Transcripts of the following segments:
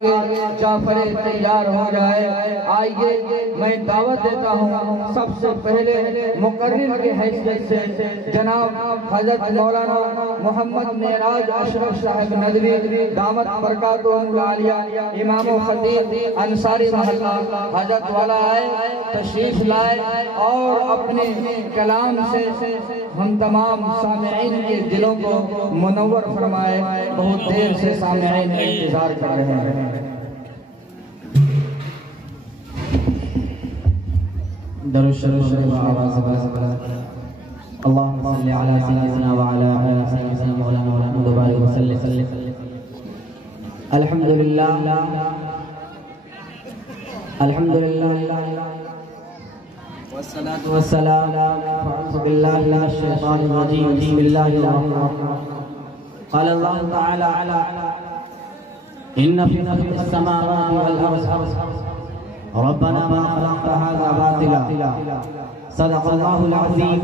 جعفر تیار ہو جائے۔ آئیے میں دعوت دیتا ہوں سب سے پہلے مقرر کی حیثیت سے جناب حضرت مولانا محمد معراج اشرف صاحب ندوی دامت برکاتہم العالیہ امام و خطیب انصاری محلہ حضرت والا آئے، تشریف لائے اور اپنے کلام سے ہم تمام سامعین کے دلوں کو منور فرمائے۔ بہت دیر سے سامعین انتظار کر رہے ہیں۔ درود شریف آواز اللهم صل على سيدنا وعلى آل سيدنا مولانا محمد وبارك وسلم۔ الحمد لله الحمد لله والصلاة والسلام أعوذ بالله من الشيطان الرجيم بسم الله الرحمن الرحيم قال الله تعالى إن في خلق السماوات والأرض ربنا ما خلقت هذا باطلا صدق الله العظيم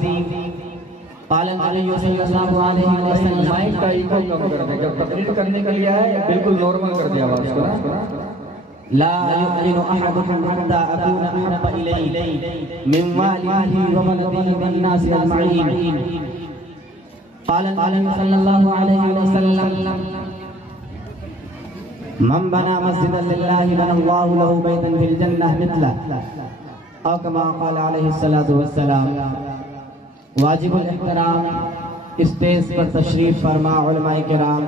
قال النبي صلى الله عليه وسلم مائک کا ایکو کم کر دیں، جب تقریر کرنے کے لیے ہے بالکل نارمل کر دیا آواز کو۔ لا يؤمن أحدكم حتى أكون أحب إليه من والده وولده والناس أجمعين قال النبي صلى الله عليه وسلم من بنى مسجدا لله بنى الله له بيتا في الجنة مثله أو كما قال عليه الصلاة والسلام۔ واجب الاحترام اسٹیج پر تشریف فرما علماء کرام،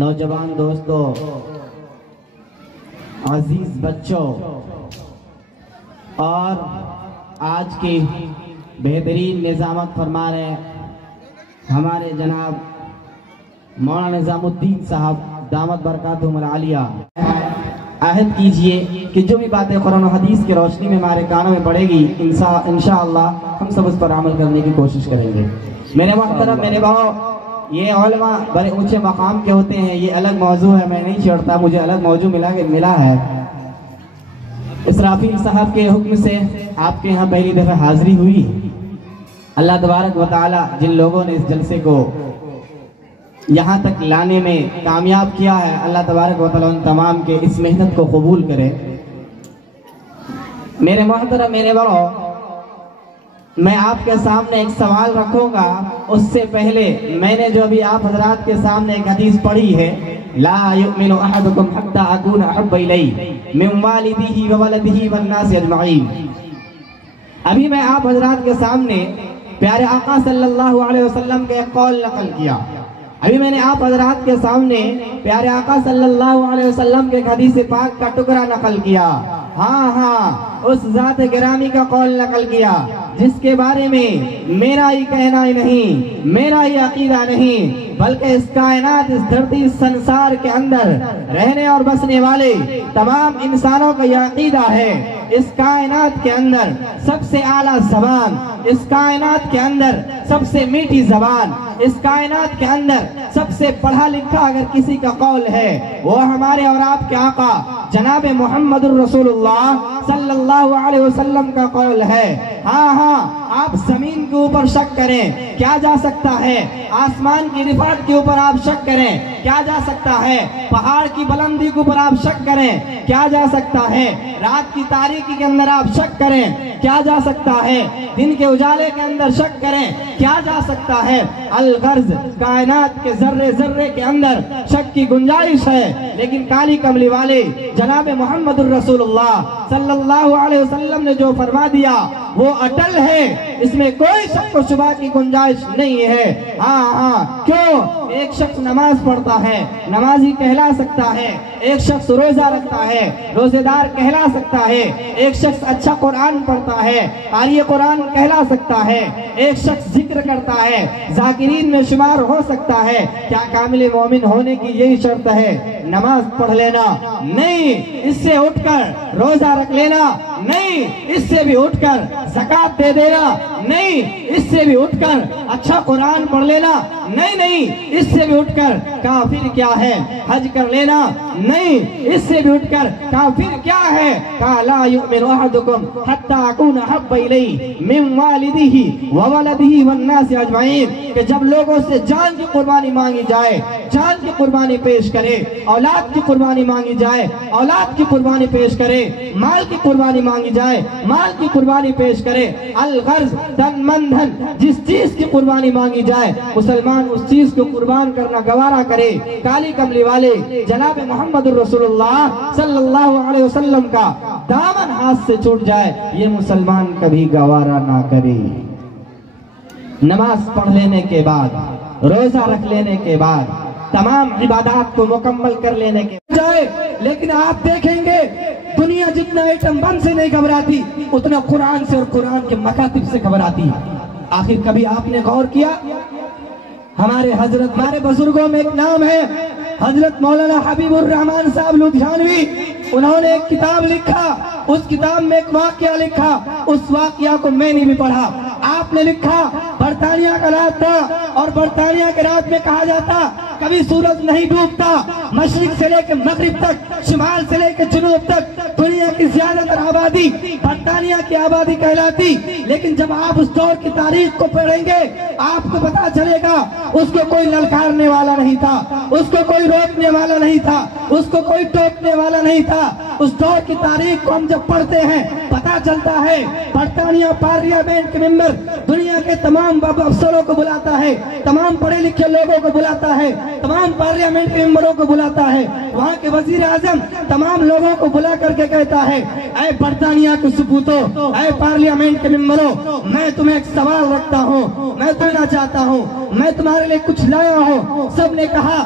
نوجوان دوستو، عزیز بچوں، اور آج کی بہترین نظامت فرما رہے ہمارے جناب مولانا نظام الدین صاحب دامت برکاتہم العالیہ، عہد کیجئے کہ جو بھی باتیں قرآن و حدیث کی روشنی میں ہمارے کانوں میں پڑے گی انشاءاللہ ہم سب اس پر عمل کرنے کی کوشش کریں گے۔ میرے محترم، میرے بھاؤ، یہ علماء بڑے اونچے مقام کے ہوتے ہیں، یہ الگ موضوع ہے، میں نہیں چھوڑتا، مجھے الگ موضوع ملا ہے۔ اسرافیل صاحب کے حکم سے آپ کے یہاں پہلی دفعہ حاضری ہوئی۔ اللہ تبارک و تعالی جن لوگوں نے اس جلسے کو یہاں تک لانے میں کامیاب کیا ہے، اللہ تبارک و تعالی ان تمام کے اس محنت کو قبول کرے۔ میرے محترم، میرے بڑوں، میں آپ کے سامنے ایک سوال رکھوں گا، اس سے پہلے میں نے جو ابھی آپ حضرات کے سامنے ایک حدیث پڑھی ہے، لا یؤمن احدکم حتی اکون احب الیہ من والدہ وولدہ والناس اجمعین۔ ابھی میں آپ حضرات کے سامنے پیارے آقا صلی اللہ علیہ وسلم کے ایک قول نقل کیا، ابھی میں نے آپ حضرات کے سامنے پیارے آقا صلی اللہ علیہ وسلم کے حدیث پاک کا ٹکڑا نقل کیا، ہاں اس ذات گرامی کا قول نقل کیا جس کے بارے میں میرا ہی کہنا ہی نہیں، میرا ہی عقیدہ نہیں، بلکہ اس کائنات، اس دھرتی، اس سنسار کے اندر رہنے اور بسنے والے تمام انسانوں کا یہ عقیدہ ہے۔ اس کائنات کے اندر سب سے اعلیٰ زبان، اس کائنات کے اندر سب سے میٹھی زبان، اس کائنات کے اندر سب سے پڑھا لکھا اگر کسی کا قول ہے وہ ہمارے اور آپ کے آقا جناب محمد الرسول اللہ صلی اللہ علیہ وسلم کا قول ہے۔ ہاں آپ زمین کے اوپر شک کریں، کیا جا سکتا ہے؟ آسمان کی رفعت کے اوپر آپ شک کریں، کیا جا سکتا ہے؟ پہاڑ کی بلندی کے اوپر آپ شک کریں، کیا جا سکتا ہے؟ رات کی تاریکی کے اندر آپ شک کریں، کیا جا سکتا ہے؟ دن کے اجالے کے اندر شک کریں، کیا جا سکتا ہے؟ الغرض کائنات کے ذرے ذرے کے اندر شک کی گنجائش ہے، لیکن کالی کملی والے جناب محمد الرسول اللہ صلی اللہ علیہ وسلم نے جو فرما دیا وہ اٹل ہے، اس میں کوئی شک و شبہ کی گنجائش نہیں ہے۔ ہاں کیوں؟ ایک شخص نماز پڑھتا ہے، نمازی کہلا سکتا ہے، ایک شخص روزہ رکھتا ہے، روزے دار کہلا سکتا ہے، ایک شخص اچھا قرآن پڑھتا ہے، قاری قرآن کہلا سکتا ہے، ایک شخص ذکر کرتا ہے، ذاکرین میں شمار ہو سکتا ہے۔ کیا کامل مومن ہونے کی یہی شرط ہے نماز پڑھ لینا؟ نہیں، اس سے اٹھ کر روزہ رکھ لینا نہیں، اس سے بھی اٹھ کر زکوٰۃ دے دینا نہیں اس سے بھی اٹھ کر اچھا قرآن پڑھ لینا، نہیں اس سے بھی اٹھ کر کافر کیا ہے حج کر لینا، نہیں اس سے بھی اٹھ کر کافر کیا ہے کہا لا یؤمن احدکم حتی اکون احب الیہ من والدہ وولدہ والناس اجمعین، کہ جب لوگوں سے جان کی قربانی مانگی جائے، جان کی قربانی پیش کرے، اولاد کی قربانی مانگی جائے، اولاد کی قربانی پیش کرے، مال کی قربانی مانگی جائے، مال کی قربانی پیش کرے، الغرض دن من دھن، جس چیز کی قربانی مانگی جائے مسلمان اس چیز کو قربان کرنا گوارا کرے۔ کالی کملی والے جناب محمد رسول اللہ صلی اللہ علیہ وسلم کا دامن ہاتھ سے چھوٹ جائے یہ مسلمان کبھی گوارا نہ کرے۔ نماز پڑھ لینے کے بعد، روزہ رکھ لینے کے بعد، تمام عبادات کو مکمل کر لینے کے جائے، لیکن آپ دیکھیں گے دنیا جتنا ایٹم بم سے نہیں گھبراتی اتنا قرآن سے اور قرآن کے مکاتب سے گھبراتی۔ آخر کبھی آپ نے غور کیا؟ ہمارے بزرگوں میں ایک نام ہے حضرت مولانا حبیب الرحمان صاحب لدھیانوی، انہوں نے ایک کتاب لکھا، اس کتاب میں ایک واقعہ لکھا، اس واقعہ کو میں نے بھی پڑھا۔ آپ نے لکھا برطانیہ کا رات تھا اور برطانیہ کے رات میں کہا جاتا کبھی سورج نہیں ڈوبتا، مشرق سے لے کے مغرب تک، شمال سے لے کے جنوب تک دنیا کی زیادہ تر آبادی برطانیہ کی آبادی کہلاتی، لیکن جب آپ اس دور کی تاریخ کو پڑھیں گے آپ کو پتا چلے گا اس کو کوئی للکارنے والا نہیں تھا، اس کو کوئی روکنے والا نہیں تھا، اس کو کوئی ٹوکنے والا نہیں تھا۔ اس دور کی تاریخ کو ہم جب پڑھتے ہیں پتا چلتا ہے برطانیہ پارلیمنٹ کے ممبر دنیا کے تمام افسروں کو بلاتا ہے، تمام پڑھے لکھے لوگوں کو بلاتا ہے، تمام پارلیمنٹ کے ممبروں کو بلاتا ہے، وہاں کے وزیر اعظم تمام لوگوں کو بلا کر کے کہتا ہے اے برطانیہ کے سپوتوں، اے پارلیمنٹ کے ممبروں، میں تمہیں ایک سوال رکھتا ہوں، میں پوچھنا چاہتا ہوں، میں تمہارے لیے کچھ لایا ہوں۔ سب نے کہا،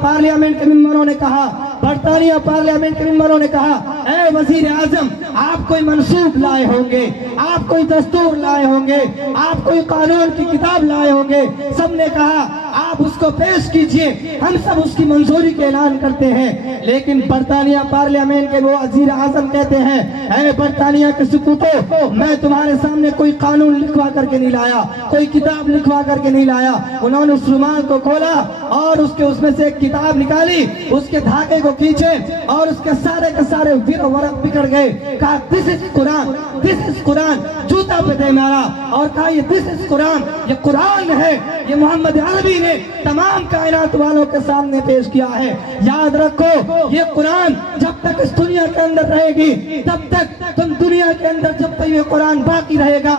پارلیمنٹ کے ممبروں نے کہا، برطانیہ پارلیمنٹ کے ممبروں نے کہا اے وزیر اعظم آپ کوئی منصوب لائے ہوں گے، آپ کوئی دستور لائے ہوں گے، آپ کوئی قانون کی کتاب لائے ہوں گے۔ سب نے کہا آپ اس کو پیش کیجئے، ہم سب اس کی منظوری کے اعلان کرتے ہیں۔ لیکن برطانیہ پارلیمنٹ کے وہ وزیر اعظم کہتے ہیں اے برطانیہ کے سپوتوں، میں تمہارے سامنے کوئی قانون لکھوا کر کے نہیں لایا، کوئی کتاب لکھوا کر کے نہیں لایا۔ انہوں نے اس رومال کو کھولا اور اس میں سے ایک کتاب نکالی، اس کے دھاگے کو کھینچے اور اس کے سارے ورق بکڑ گئے۔ کہا دس از قرآن، دس از قرآن، جوتا پہ دے مارا اور کہا یہ دس از قرآن، یہ قرآن ہے، یہ محمد عربی نے تمام کائنات والوں کے سامنے پیش کیا ہے۔ یاد رکھو یہ قرآن جب تک اس دنیا کے اندر رہے گی تب تک تم دنیا کے اندر، جب تک یہ قرآن باقی رہے گا